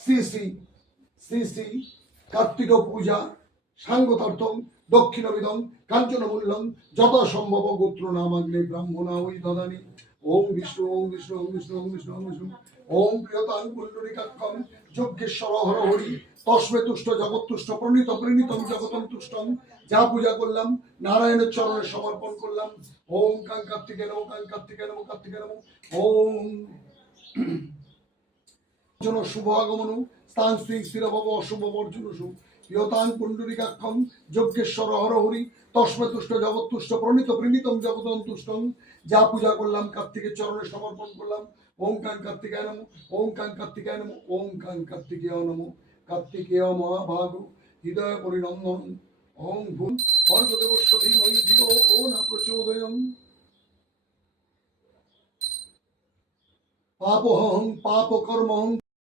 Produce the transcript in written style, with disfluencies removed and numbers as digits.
শ্রী শ্রী শ্রী শ্রী কার্তিক পূজা সাঙ্গতার্থং দক্ষিণবিদং কাঞ্চনমূল্যং যথাসম্ভব গোত্র নামাগ্নে ব্রাহ্মণা ওই দদানি। ওম বিষ্ণু ওম বিষ্ণু ওম বিষ্ণু ওম বিষ্ণু ওম বিষ্ণু ওম প্রিয়তাং পুণ্ডরিকাক্ষং যজ্ঞেশ্বর হর হরি তস্মে তুষ্ট জগৎতুষ্ট প্রণীত প্রণীতম জগতম তুষ্টম। যা পূজা করলাম নারায়ণের চরণে সমর্পণ করলাম। ওম কাং কার্তিকে নমঃ কাং কার্তিকে নমঃ কার্তিকে নমঃ। ওম জন শুভ আগমন স্থান স্ত্রী স্থিরভব অশুভ বর্জন শুভ ইয়তাং পুণ্ডরিকাক্ষং যজ্ঞেশ্বর হর হরি তস্মে তুষ্ট জগৎতুষ্ট প্রণীত প্রণীতম জগতম তুষ্টম। যা পূজা করলাম কার্তিকের চরণে সমর্পণ করলাম। ওম কাং কার্তিকায় নমঃ ওম কাং কার্তিকায় নমঃ ওম কাং কার্তিকেয় নমঃ। কার্তিকেয় মহাভাগ হৃদয় পরিনন্দন। ওম ভূম ভর্গদেবস্য ধীমহি ধিয়ো ও ন প্রচোদয়াৎ। পাপহং পাপকর্মহং